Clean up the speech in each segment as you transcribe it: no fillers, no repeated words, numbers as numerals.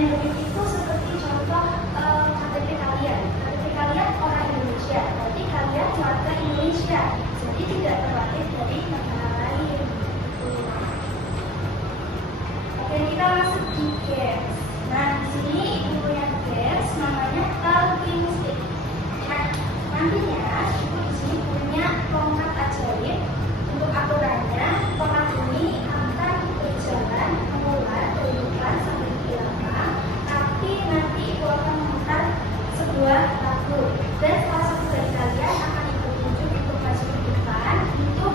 endemis itu seperti contoh KTP kalian. KTP kalian orang Indonesia, berarti kalian warga Indonesia. Jadi tidak terlahir dari negara lain. Oke, kita masuk di games. Nah, di sini ibu punya games namanya Alkimistik. Nah, nantinya ibu di sini punya tongkat ajaib. Untuk aturannya, tongkat ini akan berjalan mengular dari depan sampai ke belakang, tapi nanti ibu akan memutar sebuah lagu. Dan salah satu dari kalian akan ikut tunjuk untuk maju ke depan untuk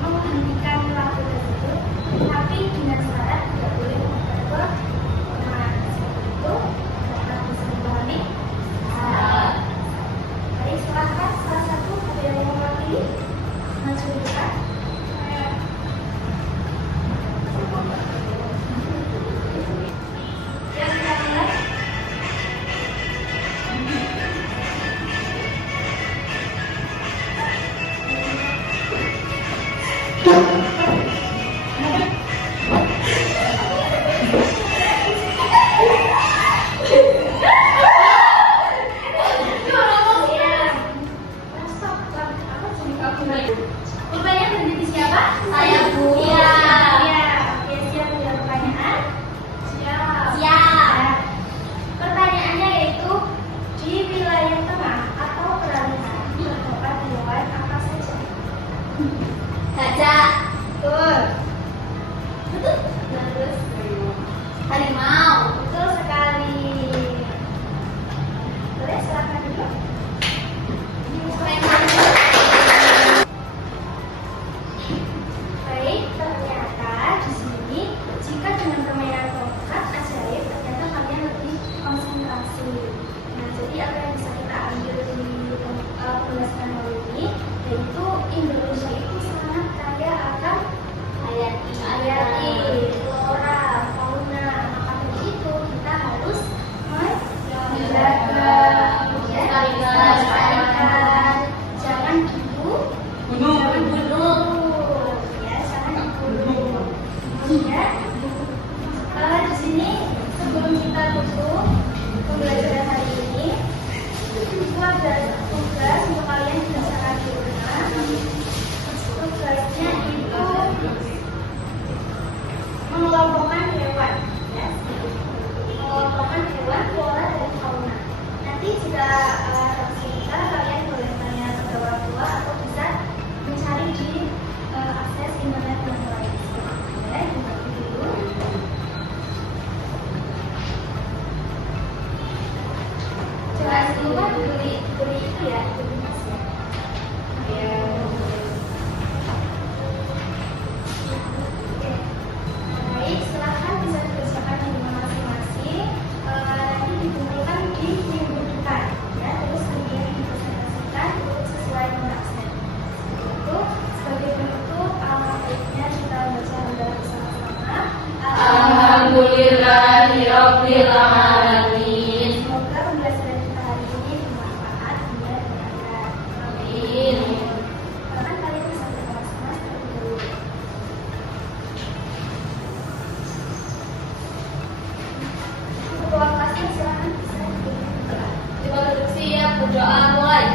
menghentikan lagu tersebut, tapi dengan syarat tidak boleh memutar ke mana. Seperti itu, apakah bisa dipahami? Baik, silakan salah satu ada yang mau mewakili maju ke depan. Yang pertama, rupanya menjadi siapa? Saya, Bu. Iya. Oke, siap dengan pertanyaan? Siap. Pertanyaannya yaitu, di wilayah tengah atau peralihan terdapat hewan apa saja? Gajah, Betul. Betul. terus harimau, Betul sekali. Boleh silakan dulu. Baik, ternyata di sini jika dengan permainan tongkat ajaib ternyata kalian lebih konsentrasi. Nah, jadi apa yang bisa kita ambil di pembahasan kali ini yaitu Indonesia itu sangat kaya akan hayati, flora, fauna. Maka dari itu kita harus menjaga, melestarikan. Jangan dibunuh. Ya, jangan dibunuh. Kemudian di sini sebelum kita tutup pembelajaran hari ini, itu ada tugas untuk kalian berdasarkan di rumah. Tugasnya itu mengelompokkan hewan, ya. Mengelompokkan hewan, flora dan fauna. Nanti jika kita kalian boleh tanya ke orang tua atau bisa mencari di akses internet yang lain. Ya, dibagi dulu. Jelas dulu kan diberi itu ya, diberi mas ya. Ya. Oke. Baik, silahkan bisa dikerjakan di rumah masing-masing. Nanti dikumpulkan di minggu depan, ya. Terus kemudian dipresentasikan sesuai dengan absen. Itu sebagai penutup, baiknya kita baca hamdalah bersama-sama. Alhamdulillahirabbil alamin. Semoga pembelajaran kita hari ini bermanfaat dunia dan akhirat. Amin. Bahkan kalian bisa bersama-sama terlebih dahulu. Ketua kelasnya silakan bisa dibuka. Coba duduk siap, berdoa mulai.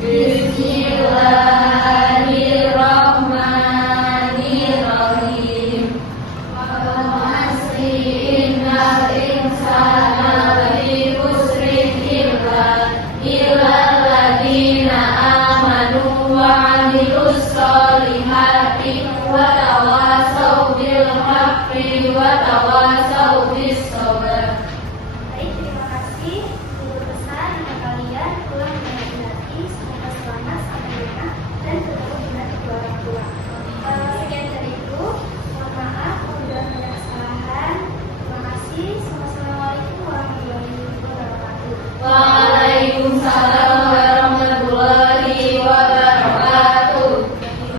Bismillahirrahmanirrahim. Masih innal insana lafi khusrin illa alladziina aamanu wa 'amilus sholihati wa tawassaw bil haqqi wa tawassaw bis sabr. Baik, terima kasih. Guru besar dengan kalian pulang dengan hati. Semoga selamat sampai rumah dan ketemu dengan kedua orang tua. Sekian dari itu. Mohon maaf apabila ada kesalahan. Terima kasih.